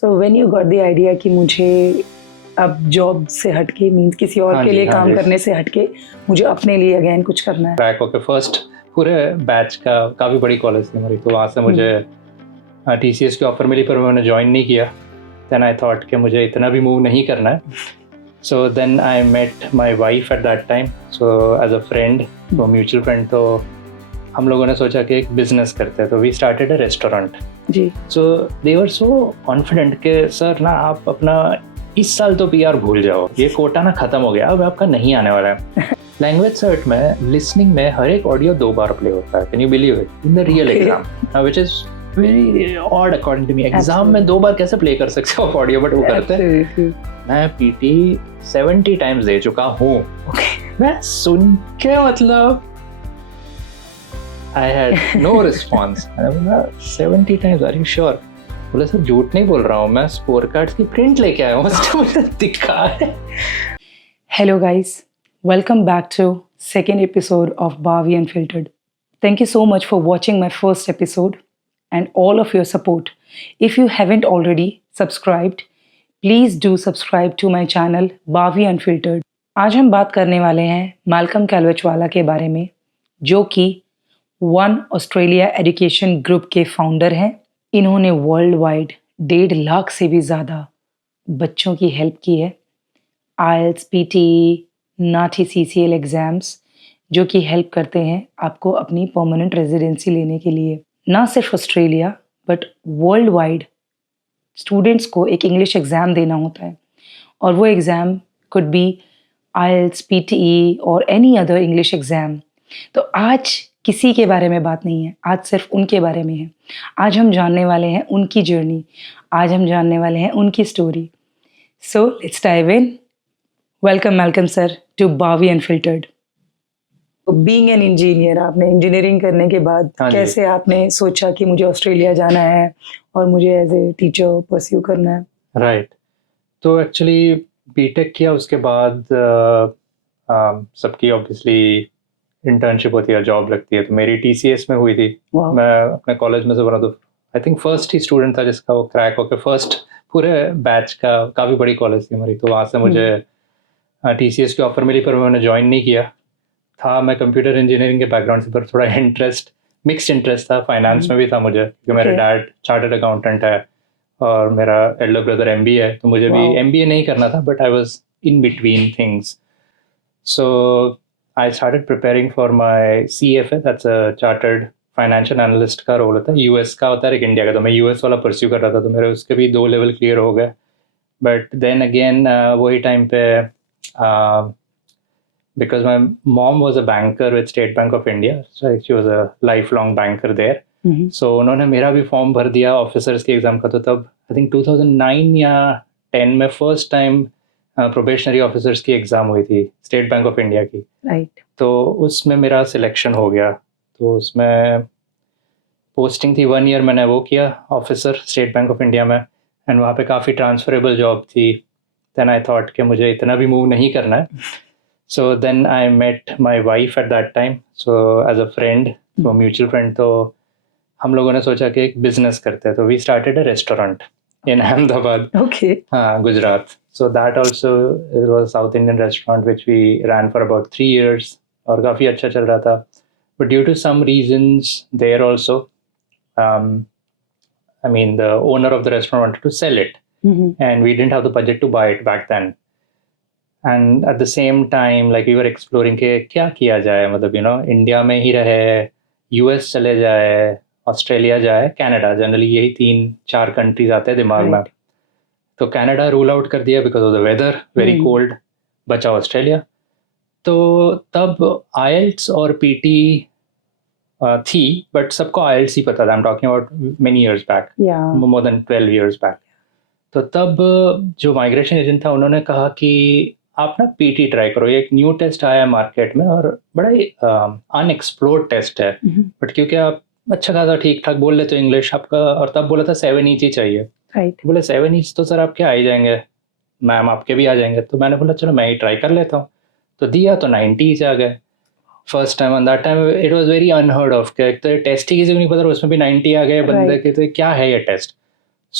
So when you got the idea कि मुझे अब जॉब से हटके मींस किसी और के लिए काम करने से हटके मुझे अपने लिए अगेन कुछ करना है। क्रैक होके फर्स्ट पूरे बैच का काफ़ी बड़ी कॉलेज थी मेरी, तो वहाँ से मुझे TCS की ऑफर मिली, पर मैंने ज्वाइन नहीं किया। देन आई थॉट कि मुझे इतना भी मूव नहीं करना है। So then I met my wife at that time, so as a friend, वो म्यूचुअल फ्रेंड। तो हम लोगों ने सोचा कि एक बिजनेस करते हैं, तो वी स्टार्टेड अ रेस्टोरेंट जी। So they were so confident कि सर ना आप अपना इस साल तो PR भूल जाओ, ये कोटा ना खत्म हो गया, अब आपका नहीं आने वाला है। लैंग्वेज सर्ट में लिसनिंग में हर एक ऑडियो 2 बार प्ले होता है, can you believe it, in the real exam, which is very odd according to me. Exam में 2 बार कैसे प्ले कर सकते हो ऑडियो, बट वो करते हैं। मैं PT 70 टाइम्स दे चुका हूँ। मैं सुन के मतलब I had no response. 70 times, are you sure? बोले सर झूठ नहीं बोल रहा हूँ, मैं स्कोर कार्ड्स की प्रिंट लेके आया हूँ, मुझे दिखा है। Hello guys, welcome back to second episode of Bhavi Unfiltered. Thank you so much for watching my first episode and all of your support. If you haven't already subscribed, please do subscribe to my channel Bhavi Unfiltered. आज हम बात करने वाले हैं Malcolm कैलवेचवाला के बारे में, जो कि वन ऑस्ट्रेलिया एजुकेशन ग्रुप के फाउंडर हैं। इन्होंने वर्ल्ड वाइड 1.5 लाख से भी ज़्यादा बच्चों की हेल्प की है। IELTS, PTE, NAATI CCL exams, जो कि हेल्प करते हैं आपको अपनी परमानेंट रेजिडेंसी लेने के लिए। ना सिर्फ Australia but world wide students को एक इंग्लिश एग्ज़ाम देना होता है, और वो exam could be IELTS, PTE और एनी अदर इंग्लिश एग्ज़ाम। तो आज किसी के बारे में बात नहीं है, आज सिर्फ उनके बारे में है। आज हम जानने वाले हैं उनकी जर्नी, आज हम जानने वाले हैं उनकी story. So let's dive in. Welcome Malcolm sir to बावी अनफिल्टर्ड। बीइंग एन इंजीनियर, आपने इंजीनियरिंग करने के बाद कैसे आपने सोचा कि मुझे ऑस्ट्रेलिया जाना है और मुझे एज ए टीचर परस्यू करना है? राइट, तो एक्चुअली बीटेक किया, उसके बाद सबकी ऑब्वियसली इंटर्नशिप होती है, जॉब लगती है, तो मेरी TCS में हुई थी। मैं अपने कॉलेज में से one of the I think first he student था जिसका वो क्रैक होकर फर्स्ट पूरे बैच का, काफ़ी बड़ी कॉलेज थी मेरी, तो वहाँ से मुझे TCS की ऑफर मिली, पर मैंने ज्वाइन नहीं किया। था मैं कंप्यूटर इंजीनियरिंग के बैकग्राउंड से, पर थोड़ा इंटरेस्ट, मिक्स्ड इंटरेस्ट था। फाइनेंस में भी था मुझे, क्योंकि मेरा डैड चार्टर्ड अकाउंटेंट है और मेरा एल्डर ब्रदर MBA है, तो मुझे भी MBA नहीं करना था, but I was in between things. So I started preparing for my CFA, that's a chartered financial analyst का रोल होता है। US का होता है, एक इंडिया का, तो मैं US वाला परस्यू कर रहा था, तो मेरे उसके भी 2 लेवल क्लियर हो गए। बट देन अगेन वही टाइम पे because my mom was a banker with State Bank of India, so she was a lifelong banker there. So उन्होंने मेरा भी फॉर्म भर दिया ऑफिसर्स के एग्ज़ाम का। तो तब आई थिंक 2009 या 10 में फर्स्ट टाइम प्रोबेशनरी ऑफिसर्स की एग्ज़ाम हुई थी स्टेट बैंक ऑफ इंडिया की। राइट। तो उसमें मेरा सिलेक्शन हो गया, तो उसमें पोस्टिंग थी 1 ईयर, मैंने वो किया officer State Bank of India में, एंड वहाँ पे काफ़ी ट्रांसफरेबल जॉब थी। देन आई थॉट कि मुझे इतना भी मूव नहीं करना है। So then I met my wife at that time, so as a friend, वो म्यूचुअल फ्रेंड। तो हम लोगों ने सोचा कि एक बिजनेस करते हैं, तो we started a restaurant in Ahmedabad, Gujarat. So that also, it was a South Indian restaurant which we ran for about 3 years और काफ़ी अच्छा चल रहा था. But due to some reasons there also, I mean the owner of the restaurant wanted to sell it, and we didn't have the budget to buy it back then. And at the same time, like we were exploring कि क्या किया जाए, मतलब you know India में ही रहे, US चले जाए, Australia जाए, कनाडा, जनरली यही 3-4 कंट्रीज आते हैं दिमाग में। तो कनाडा रूल आउट कर दिया because of the weather, very cold, बचा ऑस्ट्रेलिया। तो तब IELTS और PT थी, बट सबको IELTS ही पता था। I am talking about many years back, more than 12 years back. तो तब जो माइग्रेशन एजेंट था उन्होंने कहा कि आप ना PT ट्राई करो, ये एक न्यू टेस्ट आया है मार्केट में और बड़ा ही अनएक्सप्लोर्ड टेस्ट है, बट क्योंकि आप अच्छा खासा ठीक ठाक बोल लेते हो इंग्लिश आपका, और तब बोला था 7 ईच ही चाहिए। राइट। बोले 7 ईच तो सर आपके आ ही जाएंगे, मैम आपके भी आ जाएंगे। तो मैंने बोला चलो मैं ही ट्राई कर लेता हूँ। तो दिया तो 90 ईच आ गए first time. That time it was very unheard of, तो टेस्ट ही किसी को नहीं पता, उसमें भी 90 आ गए बंदे के, तो क्या है ये टेस्ट।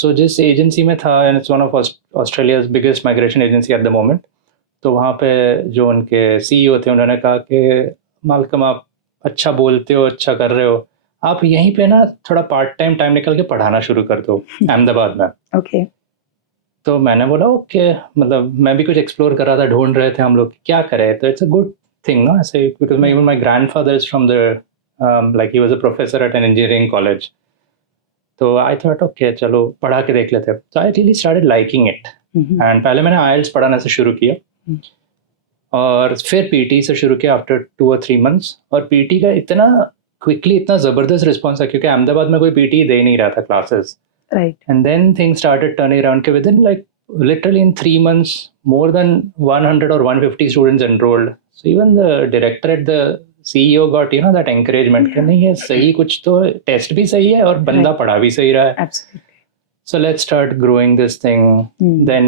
सो जिस एजेंसी में था, and it's one of Australia's biggest migration agency at the moment, तो वहाँ पे जो उनके सीईओ थे उन्होंने कहा कि मालकम आप अच्छा बोलते हो, अच्छा कर रहे हो, आप यहीं पे ना थोड़ा पार्ट टाइम निकल के पढ़ाना शुरू कर दो अहमदाबाद में। ओके। तो मैंने बोला ओके, मतलब मैं भी कुछ एक्सप्लोर कर रहा था, ढूंढ रहे थे हम लोग क्या करें, तो इट्स अ गुड थिंग ना ऐसे, because my even my grandfather is from the like he was a professor at an engineering college. तो आई थॉट ओके चलो पढ़ा के देख लेते हैं। तो I really started liking it, and पहले मैंने आइल्स पढ़ाने से शुरू किया और फिर पीटी से शुरू किया आफ्टर 2 or 3 months। और पीटी का इतना क्विकली इतना ज़बरदस्त रिस्पॉन्स था क्योंकि अहमदाबाद में कोई पीटी दे नहीं रहा था classes. Right. And then things started turning around. Within like literally in 3 months, more than 100 or 150 students enrolled. So even the director at the CEO got that encouragement कि नहीं है सही, कुछ तो टेस्ट भी सही है और बंदा पढ़ा भी सही रहा है। Absolutely. So let's start growing this thing. Then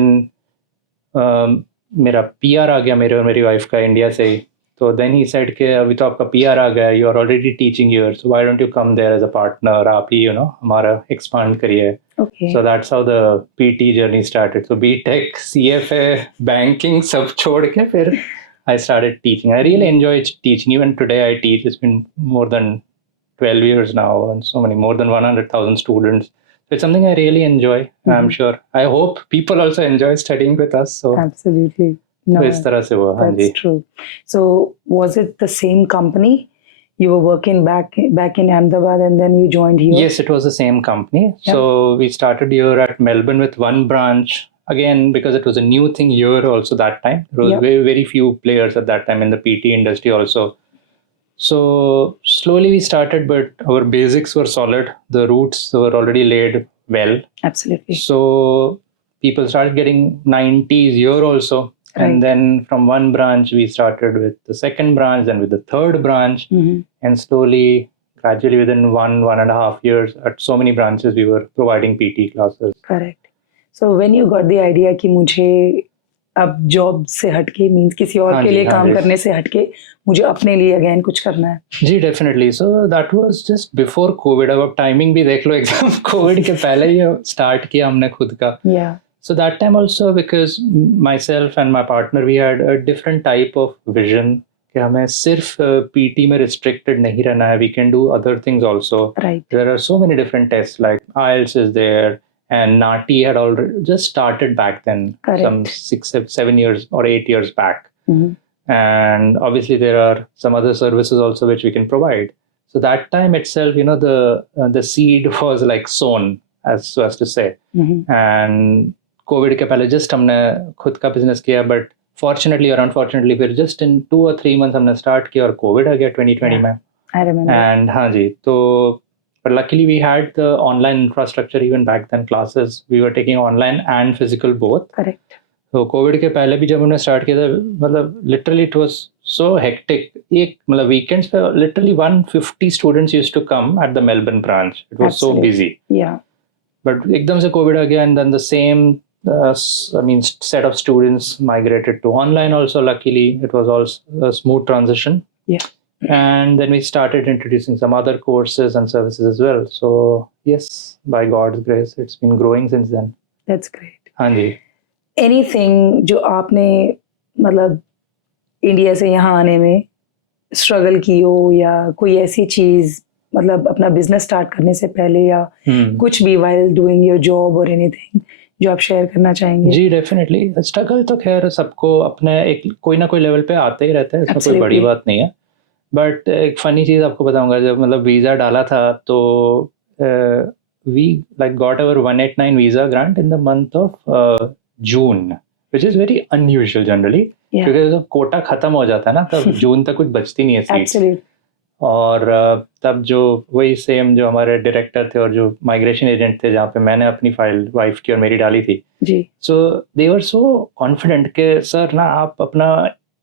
मेरा PR आ गया मेरे और मेरी वाइफ का इंडिया से ही। तो देन ही सेड कि अभी तो आपका PR आ गया, you are already teaching here, so why don't you come there as a partner, आप ही हमारा एक्सपांड करिए। Okay. So that's how the PT journey started. So BTech, CFA, banking सब छोड़ के फिर I started teaching. I really enjoy teaching. Even today I teach. It's been more than 12 years now, and so many, more than 100,000 students. So it's something I really enjoy. I'm sure. I hope people also enjoy studying with us. So Absolutely. No, तो इस तरह से हुआ। हाँ जी। that's true. So was it the same company? You were working back in Ahmedabad and then you joined here? Yes, it was the same company. Yeah. So we started here at Melbourne with one branch. Again, because it was a new thing here also that time. There was very, very few players at that time in the PT industry also. So slowly we started, but our basics were solid. The roots were already laid well. Absolutely. So people started getting 90s here also. Right. And then from one branch, we started with the second branch, then with the third branch. And slowly, gradually within 1.5 years, at so many branches, we were providing PT classes. Correct. So when you got the idea कि मुझे अब job से हटके means किसी और के लिए काम करने से हटके मुझे अपने लिए अगेन कुछ करना है। जी definitely. So that was just before covid. अब टाइमिंग भी देख लो एकदम कोविड के पहले ही स्टार्ट किया हमने खुद का। Yeah. So that time also, because myself and my partner, we had a different type of vision कि हमें सिर्फ PT में restricted नहीं रहना है, we can do other things also. Right. There are so many different tests like IELTS is there, and NATI had already just started back then. Correct. Some 6, 7 years or 8 years back. And obviously there are some other services also which we can provide. So that time itself, the seed was like sown, as so as to say. And Covid के पहले just हमने खुद का business किया, but fortunately और unfortunately फिर just in 2 or 3 months हमने start किया और कोविड आ गया 2020 में। एंड हाँ जी, तो but luckily we had the online infrastructure even back then. Classes we were taking online and physical both. Correct. तो कोविड के पहले भी जब हमने स्टार्ट किया था, मतलब literally it was so hectic. एक मतलब वीकेंड्स पे literally 150 students used to come at the Melbourne branch. It was so busy. But एकदम से कोविड आ गया, and then the same set of students migrated to online also. Luckily, it was also a smooth transition. Yeah. And then we started introducing some other courses and services as well. So yes, by God's grace, it's been growing since then. That's great. हाँ जी। Anything जो आपने मतलब India से यहाँ आने में struggle की हो, या कोई ऐसी चीज मतलब अपना बिजनेस स्टार्ट करने से पहले या कुछ भी while doing your job or anything जो आप शेयर करना चाहेंगे? जी डेफिनेटली। स्ट्रगल तो खैर सबको अपने एक कोई ना कोई लेवल पे आते ही रहता है, इसमें कोई बड़ी बात नहीं है। बट एक फनी चीज़ आपको बताऊंगा, जब मतलब वीज़ा डाला था तो we like got our 189 visa grant in the month of June, which is very unusual generally, क्योंकि जब कोटा खत्म हो जाता है ना तब जून तक कुछ बचती नहीं है सीट। और तब जो वही सेम जो हमारे डायरेक्टर थे और जो माइग्रेशन एजेंट थे जहाँ पे मैंने अपनी फाइल वाइफ की और मेरी डाली थी, सो दे वर सो कॉन्फिडेंट कि सर ना आप अपना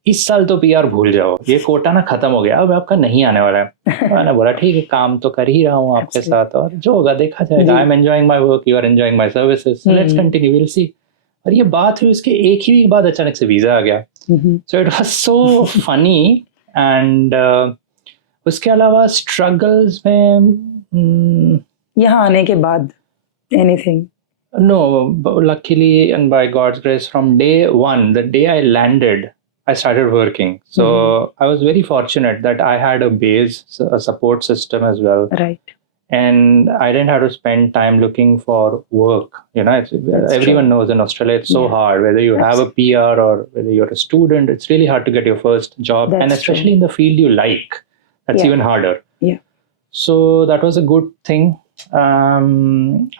इस साल तो PR भूल जाओ, ये कोटा ना खत्म हो गया, अब आपका नहीं आने वाला है। मैंने बोला ठीक है, काम तो कर ही रहा हूँ आपके साथ, और जो होगा देखा जाएगा। I am enjoying my work, you are enjoying my services, let's continue, will see. और ये बात हुई, उसके एक ही वीक बाद अचानक से वीजा आ गया। So it was so funny. And उसके अलावा स्ट्रगल्स में यहाँ आने के बाद anything? No, but luckily and by God's grace, from day one, the day I landed, I started working. So I was very fortunate that I had a base, a support system as well. Right. And I didn't have to spend time looking for work. That's Everyone true. knows in Australia it's so Yeah. hard. Whether you have a PR or whether you're a student, it's really hard to get your first job. And That's especially true. in the field you like, that's Yeah. even harder. Yeah. So that was a good thing.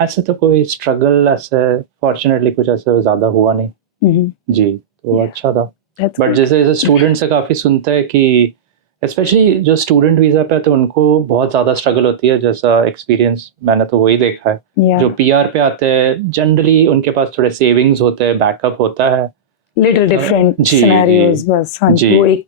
ऐसे तो कोई struggle ऐसे fortunately कुछ ऐसे ज़्यादा हुआ नहीं Mhm. जी, तो Yeah. अच्छा था। That's but good. जैसे जैसे स्टूडेंट से काफ़ी सुनते हैं कि स्पेशली जो स्टूडेंट वीज़ा पे है तो उनको बहुत ज़्यादा स्ट्रगल होती है, जैसा एक्सपीरियंस मैंने तो वही देखा है। Yeah. जो पीआर पे आते हैं जनरली उनके पास थोड़े सेविंग्स होते हैं, बैकअप होता है। Little different जी, scenarios जी, बस, हाँ जी, जी।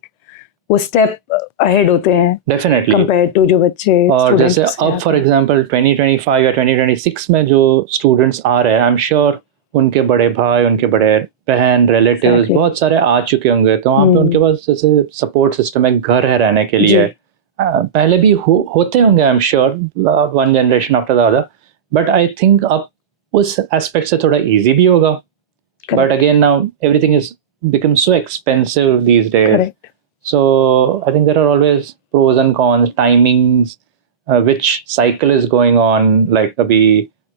वो स्टेप अहेड होते हैं डेफिनेटली। कंपेयर टू जो बच्चे और students जैसे उसके अब आते फॉर हैं। एग्जांपल 2025 या 2026 में जो स्टूडेंट्स आ रहे हैं, आई एम श्योर उनके बड़े भाई, उनके बड़े बहन, रिलेटिव्स Exactly. बहुत सारे आ चुके होंगे, तो वहाँ पे उनके पास जैसे सपोर्ट सिस्टम है, घर है रहने के लिए। जी। पहले भी होते होंगे आई am sure, one generation after the other, but I think अब उस एस्पेक्ट से थोड़ा इजी भी होगा। But again now everything is become so expensive these days. Correct. So I think there are always pros and cons, timings, which cycle is going on. Like अभी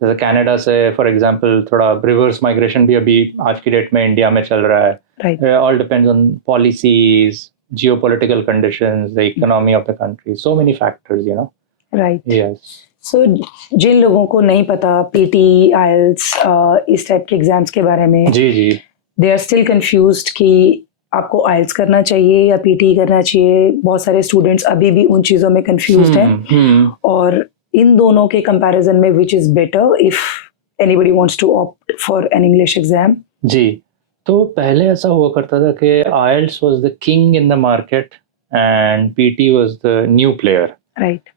जैसे Canada से for example थोड़ा reverse migration भी अभी आज की date में India में चल रहा है। Right. All depends on policies, geopolitical conditions, the economy of the country. So many factors, you know. Right. Yes. So जिन लोगों को नहीं पता PT, IELTS इस टाइप के एग्जाम्स के बारे में, जी जी। they are still confused कि आपको IELTS करना चाहिए या PT करना चाहिए। बहुत सारे स्टूडेंट्स अभी भी उन चीज़ों में कंफ्यूज्ड हैं। और इन दोनों के कंपैरिजन में which is better if anybody wants to opt for an English exam? जी, तो पहले ऐसा हुआ करता था कि IELTS was the king in the market and PT was the new player. Right.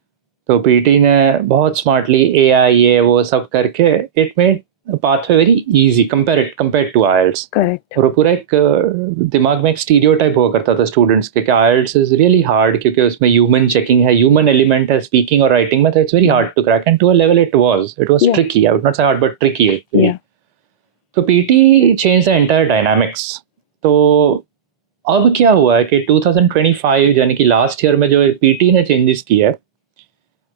तो PT ने बहुत स्मार्टली AI ये वो सब करके it made pathway very easy compared to IELTS। Correct. और वो पूरा एक दिमाग में एक स्टीरियोटाइप हुआ करता था स्टूडेंट्स के कि IELTS इज रियली हार्ड, क्योंकि उसमें ह्यूमन चेकिंग है, ह्यूमन एलिमेंट है स्पीकिंग और राइटिंग में, तो it's very hard to crack and to a level it was Yeah. Tricky. I would not say hard but tricky. Yeah. तो PT change the entire dynamics. तो अब क्या हुआ है कि 2025 यानी कि लास्ट ईयर में जो PT ने चेंजेस किया है,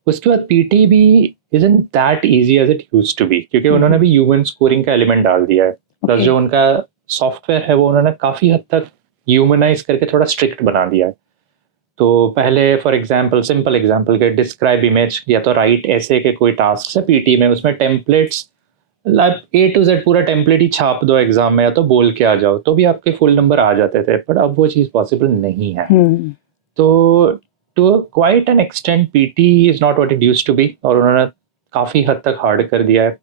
उसके बाद PT भी isn't that easy as it used to be, क्योंकि उन्होंने भी ह्यूमन स्कोरिंग का एलिमेंट डाल दिया है। प्लस जो उनका सॉफ्टवेयर है वो उन्होंने काफ़ी हद तक ह्यूमनाइज करके थोड़ा स्ट्रिक्ट बना दिया है। तो पहले फॉर एग्जांपल, सिंपल एग्जांपल के डिस्क्राइब इमेज या तो राइट ऐसे के कोई टास्क है PT में, उसमें टेम्पलेट्स A to Z पूरा टेम्पलेट ही छाप दो एग्जाम में या तो बोल के आ जाओ, तो भी आपके फुल नंबर आ जाते थे। बट अब वो चीज़ पॉसिबल नहीं है। तो to quite an extent PT is not what it used to be, और उन्होंने काफ़ी हद तक हार्ड कर दिया है।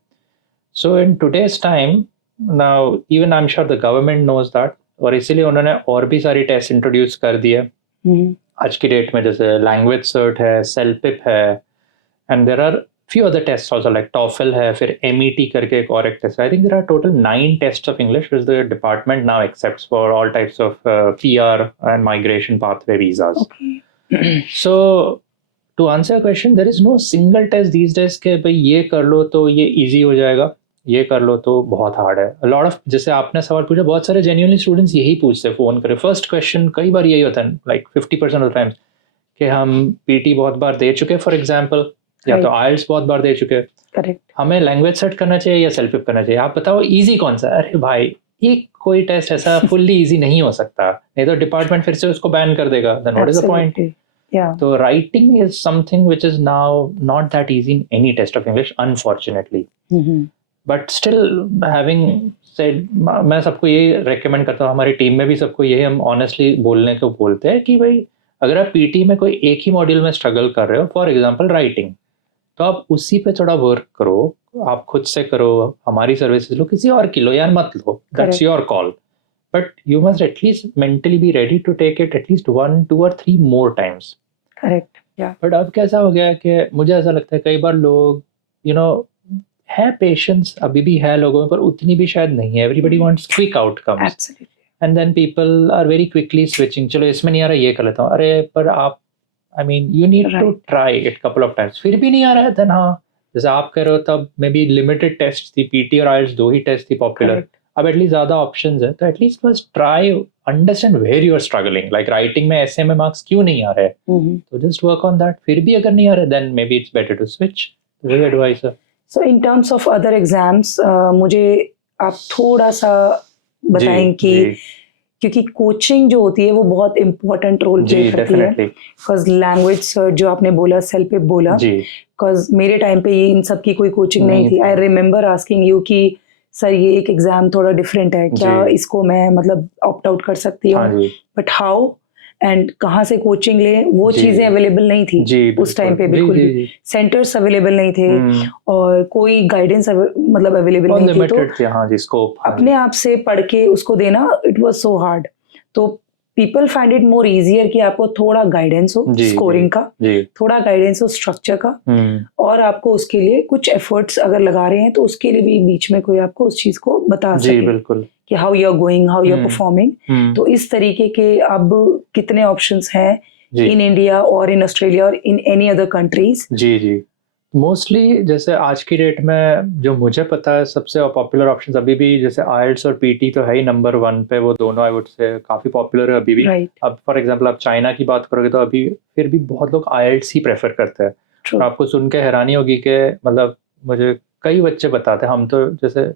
So in today's time now even I am sure the government knows that, और इसीलिए उन्होंने और भी सारी टेस्ट इंट्रोड्यूस कर दिए आज की डेट में, जैसे लैंग्वेज सर्ट है, सेलपिप है, and there are few other tests also like TOEFL है, फिर MET करके एक और एक टेस्ट है। I think there are total 9 tests of English which the department now accepts for all types of PR and migration pathway visas. Okay. So to answer your question, there is no single test these days के भाई ये कर लो तो ये easy हो जाएगा, ये कर लो तो बहुत हार्ड है। A lot of, जैसे आपने सवाल पूछा, बहुत सारे genuinely students यही पूछते हैं फ़ोन करे। फर्स्ट क्वेश्चन कई बार यही होता है, like 50% of the times, कि हम PT बहुत बार दे चुके फॉर एग्जाम्पल, या तो IELTS बहुत बार दे चुके, करेक्ट, हमें लैंग्वेज सेट करना चाहिए या सेल्फ करना चाहिए, आप बताओ इजी कौन सा। अरे भाई, ये कोई टेस्ट ऐसा फुल्ली इजी नहीं हो सकता, नहीं तो डिपार्टमेंट फिर से उसको बैन कर देगा, then what is the point. तो writing is something which is now not that easy in any test of English unfortunately, but still having said, मैं सबको ये रेकमेंड करता हूँ, हमारी टीम में भी सबको यही हम ऑनेस्टली बोलने को बोलते हैं कि भाई अगर आप PT में कोई एक ही मॉड्यूल में स्ट्रगल कर रहे हो, फॉर एग्जाम्पल राइटिंग, तो आप उसी पे थोड़ा वर्क करो, आप खुद से करो, हमारी सर्विसेज लो, किसी और की लो या मत लो, that's your call, but you must at least mentally be ready to take it at least 1, 2 और 3 more times. Correct, yeah. But अब कैसा हो गया कि मुझे ऐसा लगता है कई बार लोग है पेशेंस अभी भी है लोगों में, पर उतनी भी शायद नहीं है। Everybody wants quick outcomes, absolutely, and then people are very quickly switching, चलो इसमें नहीं आ रहा ये कर लेता हूँ, अरे पर आप I mean, you need to try it couple of times. फिर भी नहीं आ रहा है, then हाँ, जैसे आप कह रहे हो तब मे बी लिमिटेड टेस्ट थी, पीटी और आइल्स 2 ही टेस्ट थी पॉपुलर. Correct. अब एटलीस्ट ज़्यादा ऑप्शंस है, तो एटलीस्ट बस try understand where you are struggling. Like writing में ऐसे में मार्क्स क्यों नहीं आ रहे, तो जस्ट वर्क ऑन दैट. फिर भी अगर नहीं आ रहे then maybe it's better to switch. वही एडवाइस है. So in terms of other exams, मुझे आप थोड़ा सा बताएं कि क्योंकि कोचिंग जो होती है वो बहुत इम्पोर्टेंट रोल प्ले करती है. बिकॉज लैंग्वेज सर्च जो आपने बोला, सेल्फ पे बोला, बिकॉज मेरे टाइम पे ये इन सब की कोई कोचिंग नहीं थी. आई रिमेम्बर आस्किंग यू कि सर ये एक एग्जाम थोड़ा डिफरेंट है, क्या इसको मैं मतलब ऑप्ट आउट कर सकती हूँ, बट हाउ एंड कहाँ से कोचिंग ले, वो चीजें अवेलेबल नहीं थी उस टाइम पे. बिल्कुल भी सेंटर्स अवेलेबल नहीं थे और कोई गाइडेंस मतलब अवेलेबल नहीं थी. तो अपने आप से पढ़ के उसको देना, इट वाज सो हार्ड. तो people find it more easier कि आपको थोड़ा गाइडेंस हो स्कोरिंग का, थोड़ा गाइडेंस हो स्ट्रक्चर का, और आपको उसके लिए कुछ एफर्ट्स अगर लगा रहे हैं तो उसके लिए भी बीच में कोई आपको उस चीज को बता सके. बिल्कुल. कि how you are going, how you are performing. तो इस तरीके के अब कितने ऑप्शंस हैं इन इंडिया और इन ऑस्ट्रेलिया और इन एनी अदर कंट्रीज? जी मोस्टली जैसे आज की डेट में जो मुझे पता है सबसे पॉपुलर ऑप्शंस अभी भी जैसे आइल्स और पीटी तो है ही नंबर 1 पे. वो दोनों आई वुड से काफी पॉपुलर है अभी भी. अब फॉर एग्जांपल आप चाइना की बात करोगे तो अभी फिर भी बहुत लोग आइल्स ही प्रेफर करते हैं. तो आपको सुन के हैरानी होगी कि मतलब मुझे कई बच्चे बताते हैं, हम तो जैसे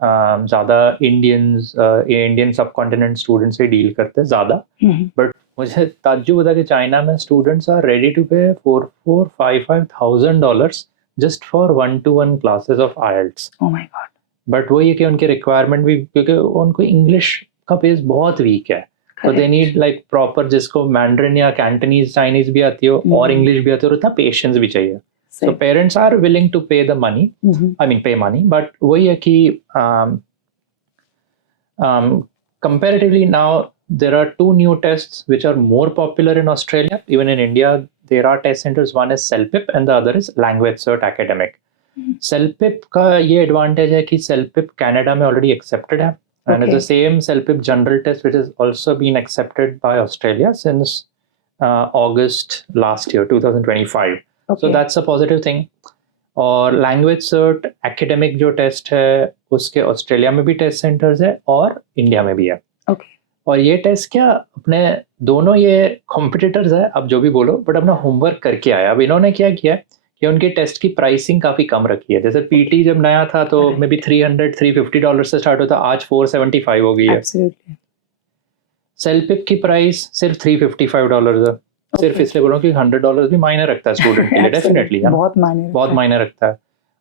ज़्यादा इंडियन सब कॉन्टिनेंट स्टूडेंट से डील करते हैं ज़्यादा, बट मुझे ताज्जुब होता है कि चाइना में students are ready to pay $4,000-5,000 just for 1-to-1 classes of IELTS. Oh my God. But वो ये कि उनके रिक्वायरमेंट भी, क्योंकि उनको इंग्लिश का बेस बहुत वीक है, तो दे नीड लाइक प्रॉपर, जिसको मैंड्रिन या कैंटनीज चाइनीज भी आती हो और इंग्लिश भी आती हो, उतना पेशेंस भी चाहिए. So parents are willing to pay the money, pay money, but वही है कि comparatively now there are 2 new tests which are more popular in Australia. Even in India there are test centers. One is CELPIP and the other is Language Cert Academic. CELPIP का ये advantage है कि CELPIP Canada में already accepted है, and it's the same CELPIP general test which has also been accepted by Australia since August last year, 2025. So that's a positive thing. और language shirt academic जो test है उसके Australia में भी test centres है और India में भी है. और ये टेस्ट क्या अपने दोनों ये कॉम्पिटिटर्स है, अब जो भी बोलो, बट अपना होमवर्क करके आया. अब इन्होंने क्या किया कि उनके टेस्ट की प्राइसिंग काफ़ी कम रखी है. जैसे पीटी जब नया था तो मे बी $300-350 से स्टार्ट होता, आज $475 हो गई है. सेल्पिप की प्राइस सिर्फ $355 है. सिर्फ इसलिए बोल रहा हूँ कि $100 भी मायने रखता है स्टूडेंट के लिए. डेफिनेटली बहुत मायने रखता है.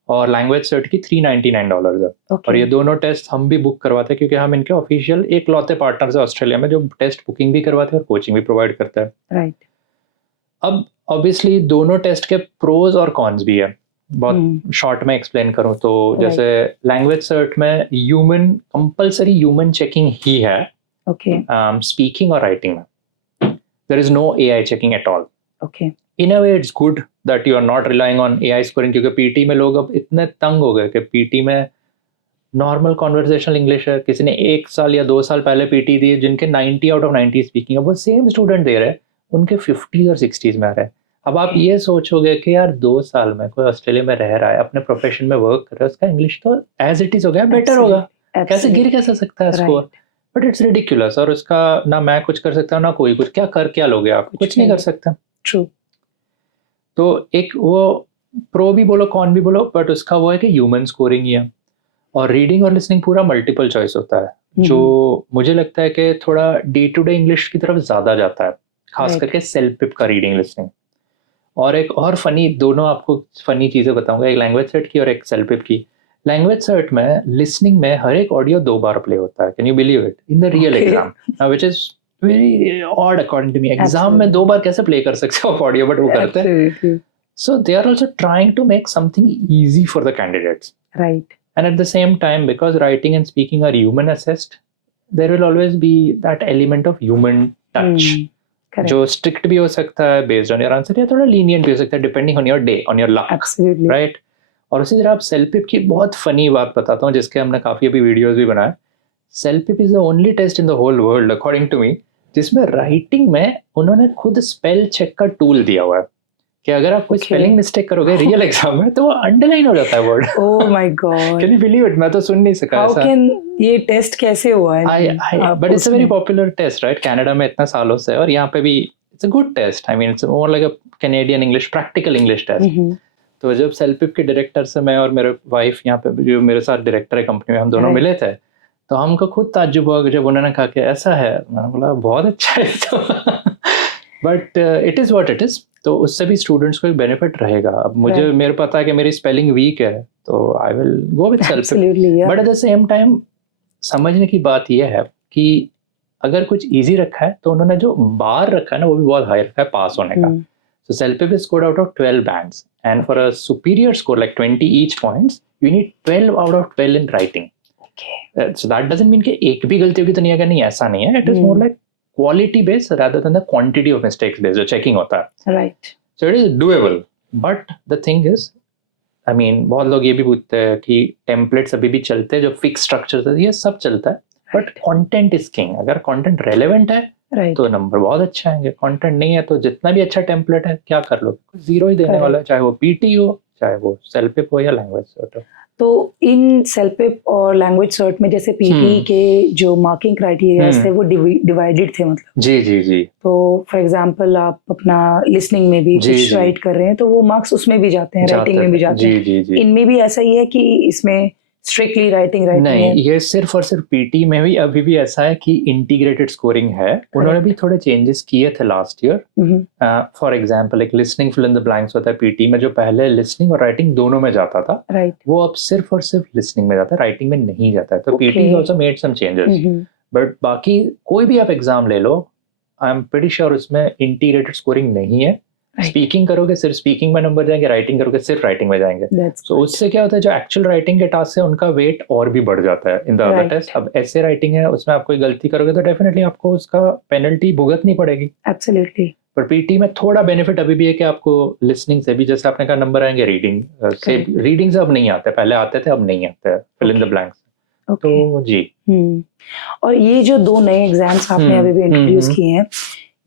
और लैंग्वेज सर्ट की $399 है. और ये दोनों टेस्ट हम भी बुक करवाते हैं क्योंकि हम इनके ऑफिशियल एक लौते पार्टनर्स है ऑस्ट्रेलिया में जो टेस्ट बुकिंग भी करवाते हैं और कोचिंग भी प्रोवाइड करता है. राइट. अब ऑब्वियसली दोनों टेस्ट के प्रोज और कॉन्स भी है. बहुत शॉर्ट में एक्सप्लेन करूँ तो जैसे लैंग्वेज सर्ट में कंपल्सरी ह्यूमन चेकिंग ही है, स्पीकिंग और राइटिंग में. There is no AI checking at all. In a way, it's good that you are not relying on AI scoring क्योंकि पीटी में लोग अब इतने तंग हो गए कि पीटी में नॉर्मल कॉन्वर्सेशनल इंग्लिश है. किसी ने 1 साल या 2 साल पहले पीटी दी जिनके 90 आउट ऑफ 90 स्पीकिंग, अब वो सेम स्टूडेंट दे रहे हैं, उनके 50s और 60s में आ रहे हैं. अब आप ये सोचोगे कि यार 2 साल में कोई ऑस्ट्रेलिया में रह रहा है, अपने प्रोफेशन में वर्क कर रहा है, उसका इंग्लिश तो एज इट इज हो गया, बेटर होगा, कैसे गिर कैसे सकता है स्कोर. But it's ridiculous. और उसका ना मैं कुछ कर सकता हूँ ना कोई कुछ. क्या लोगे आप? कुछ नहीं कर सकता. ट्रू. तो एक वो प्रो भी बोलो कॉन भी बोलो, बट उसका वो है कि ह्यूमन स्कोरिंग ही है. और रीडिंग और लिसनिंग पूरा मल्टीपल चॉइस होता है, जो मुझे लगता है कि थोड़ा डे टू डे इंग्लिश की तरफ ज़्यादा जाता है, खास करके सेल्फ-पिप का रीडिंग लिसनिंग. और एक और फनी, दोनों आपको फनी चीज़ें बताऊंगा, एक लैंग्वेज सेट की और एक सेल्फ-पिप की. लैंग्वेज सर्ट में लिसनिंग में हर एक ऑडियो 2 बार प्ले होता है. Can you believe it? In the real exam, which is very odd according to me. Exam में 2 बार कैसे प्ले कर सकते हो ऑडियो, बट वो करते हैं. So they are also trying to make something easy for the candidates. Right. And at the same time, because writing and speaking are human assessed, there will always be that element of human touch, जो strict भी हो सकता है based on your answer, या थोड़ा lenient भी हो सकता है depending on your day, on your luck. Right. और उसी तरह आप सेल्फ-पिप की बहुत फनी बात बताता हूँ जिसके हमने काफ़ी अभी वीडियोस भी बनाए. CELPIP is the only test in the whole world according to me जिसमें राइटिंग में उन्होंने खुद स्पेल चेक का टूल दिया हुआ है. कि अगर आप कोई Okay. स्पेलिंग मिस्टेक करोगे रियल एग्जाम में तो वो अंडरलाइन हो जाता है word. Oh my God. Can you believe it? मैं तो सुन नहीं सका How ऐसा. can ये टेस्ट कैसे हुआ है? But it's a very popular test, right? Canada में इतना सालों से, और यहाँ पे भी it's a good test. I mean it's more like a Canadian English, practical English test. तो जब सेल्फिप के डायरेक्टर से मैं और मेरे वाइफ यहाँ पे जो मेरे साथ डायरेक्टर है कंपनी में, हम दोनों मिले थे, तो हमको खुद ताज्जुब हुआ जब उन्होंने कहा कि ऐसा है. मैंने बोला बहुत अच्छा है तो. But it is what it is. तो उससे भी स्टूडेंट्स को एक बेनिफिट रहेगा. अब मुझे मेरे पता है कि मेरी स्पेलिंग वीक है तो I will go with CELPIP. But at the same time समझने की बात यह है कि अगर कुछ इजी रखा है तो उन्होंने जो बार रखा है ना वो भी बहुत हाई रखा है पास होने का. So Selpip is scored out of 12 bands, and for a superior score like 20 each points, you need 12 out of 12 in writing. Okay. So that doesn't mean कि एक भी गलती होगी तो नहीं आएगा, नहीं ऐसा नहीं है. It is more like quality based rather than the quantity of mistakes based जो checking होता है. Right. So it is doable. But the thing is, I mean बहुत लोग ये भी पूछते हैं कि templates अभी भी चलते हैं जो fixed structures है, ये सब चलता है. But content is king. अगर content relevant है तो नंबर बहुत अच्छा आएंगे. कंटेंट नहीं है तो जितना भी अच्छा टेम्पलेट है क्या कर लो, जीरो ही देने वाला है, चाहे वो पीटी हो, चाहे वो सेल्फिप हो या लैंग्वेज सर्ट हो. तो इन सेल्फिप और लैंग्वेज सर्ट में जैसे पीटी के जो मार्किंग क्राइटेरिया थे वो डिवाइडेड थे, मतलब. जी जी जी. तो फॉर एग्जांपल आप अपना लिसनिंग में भी कुछ राइट कर रहे हैं तो वो मार्क्स उसमें भी जाते हैं, राइटिंग में भी जाते हैं. जी जी. इनमें भी ऐसा ही है कि इसमें स्ट्रिक्टली राइटिंग नहीं है? ये सिर्फ और सिर्फ पीटी में भी अभी भी ऐसा है कि इंटीग्रेटेड स्कोरिंग है. उन्होंने भी थोड़े चेंजेस किए थे लास्ट ईयर. फॉर एग्जांपल एक listening fill in the blanks होता है पीटी में, जो पहले लिसनिंग और राइटिंग दोनों में जाता था, वो अब सिर्फ और सिर्फ लिसनिंग में जाता है, राइटिंग में नहीं जाता है. तो PT also made some changes. But बाकी कोई भी आप एग्जाम ले लो, आई एम प्रीटी श्योर उसमें इंटीग्रेटेड स्कोरिंग नहीं है. स्पीकिंग करोगे सिर्फ स्पीकिंग में नंबर जाएंगे, राइटिंग करोगे सिर्फ राइटिंग में जाएंगे. तो उससे क्या होता है, जो एक्चुअल राइटिंग के टास्क है उनका वेट और भी बढ़ जाता है इन द अदर टेस्ट. अब ऐसे राइटिंग है उसमें आप कोई गलती करोगे तो डेफिनेटली आपको उसका पेनल्टी भुगतनी पड़ेगी. एब्सोल्युटली. पर पीटी में थोड़ा बेनिफिट अभी भी है कि आपको लिसनिंग से भी, जैसे आपने कहा नंबर आएंगे, रीडिंग से रीडिंग से अब नहीं आते, पहले आते थे अब नहीं आते फिल इन द ब्लैंक्स. तो जी. और ये जो दो नए एग्जाम्स आपने अभी भी इंट्रोड्यूस किए हैं,